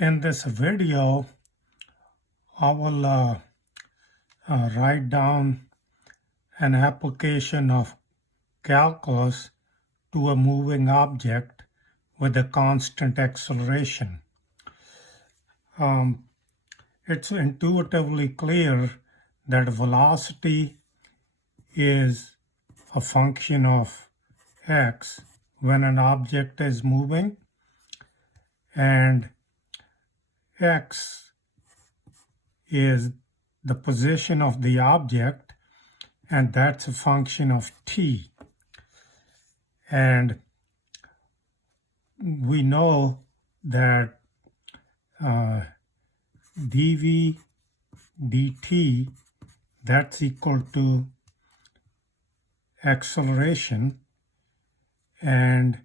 In this video, I will write down an application of calculus to a moving object with a constant acceleration. It's intuitively clear that velocity is a function of x when an object is moving, and x is the position of the object, and that's a function of t. And we know that dv dt, that's equal to acceleration, and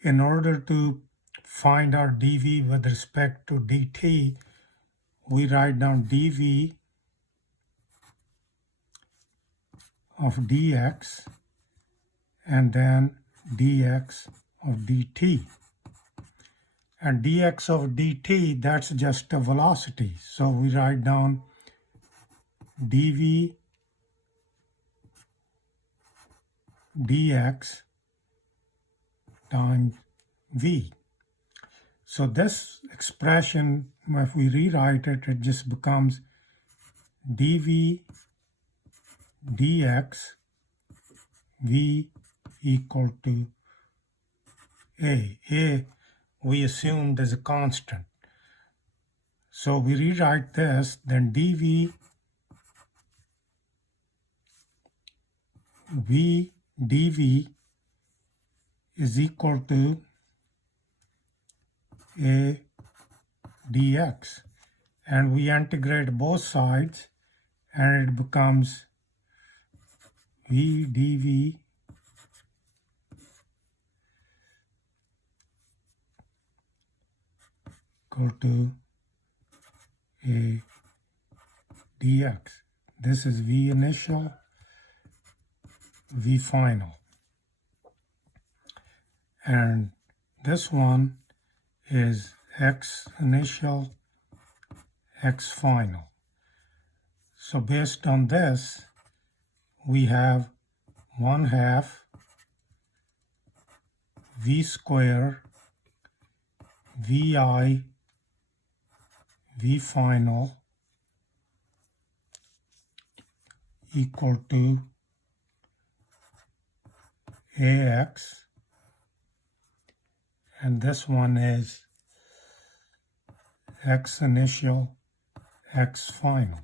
in order to find our dv with respect to dt, we write down dv of dx and then dx of dt. And dx of dt, that's just a velocity. So we write down dv dx times v. So this expression, if we rewrite it, it just becomes dv dx v equal to a. A we assumed is a constant. So we rewrite this, then dv v dv is equal to a dx, and we integrate both sides and it becomes v dv equal to a dx. This is v initial, v final, and this one is x initial, x final. So based on this, we have 1/2 v square vi v final equal to ax, and this one is x initial, x final.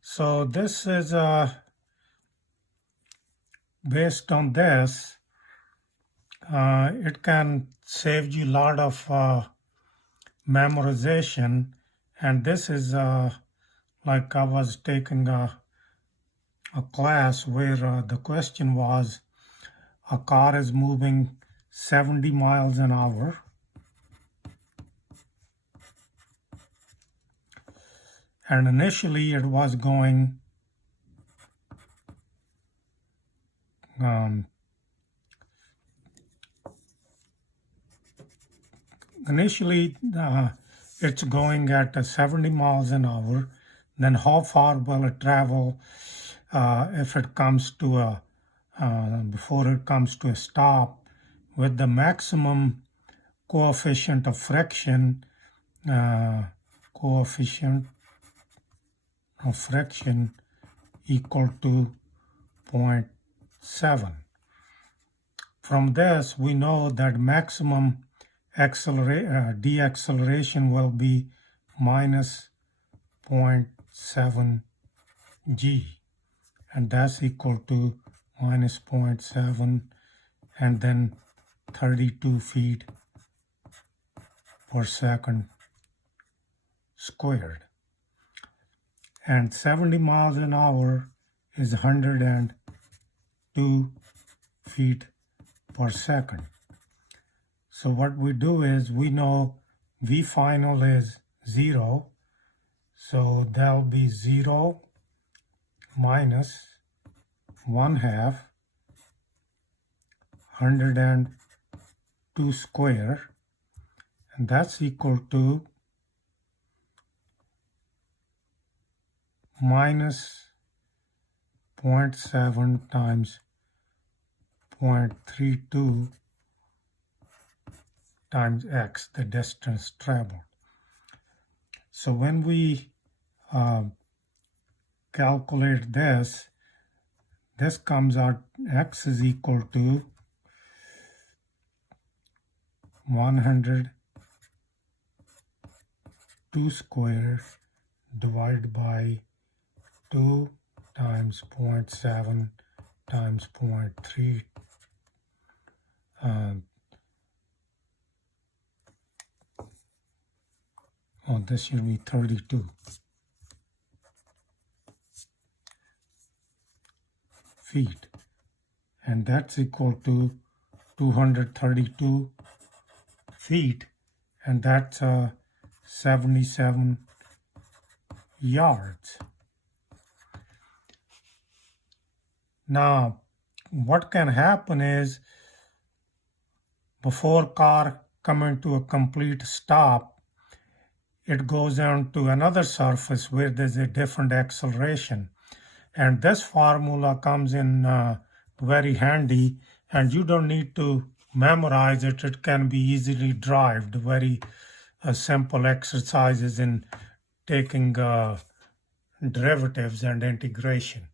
So this is based on this, it can save you a lot of memorization, and this is like I was taking a class where the question was a car is moving 70 miles an hour and initially it was going it's going at 70 miles an hour. Then how far will it travel if it comes to a before it comes to a stop, with the maximum coefficient of friction equal to 0.7. From this, we know that maximum deceleration will be minus 0.7 g, and that's equal to minus 0.7 and then 32 feet per second squared. And 70 miles an hour is 102 feet per second. So what we do is, we know v final is 0, so that'll be 0 minus 1/2 102 square, and that's equal to minus 0.7 times 0.32 times x, the distance traveled. So when we calculate this comes out, x is equal to 102 squared divided by 2 times 0.7 times 0.3 this should be 32 feet, and that's equal to 232 feet, and that's 77 yards. Now, what can happen is, before car coming to a complete stop, it goes on to another surface where there's a different acceleration. And this formula comes in very handy, and you don't need to memorize it. It can be easily derived, very simple exercises in taking derivatives and integration.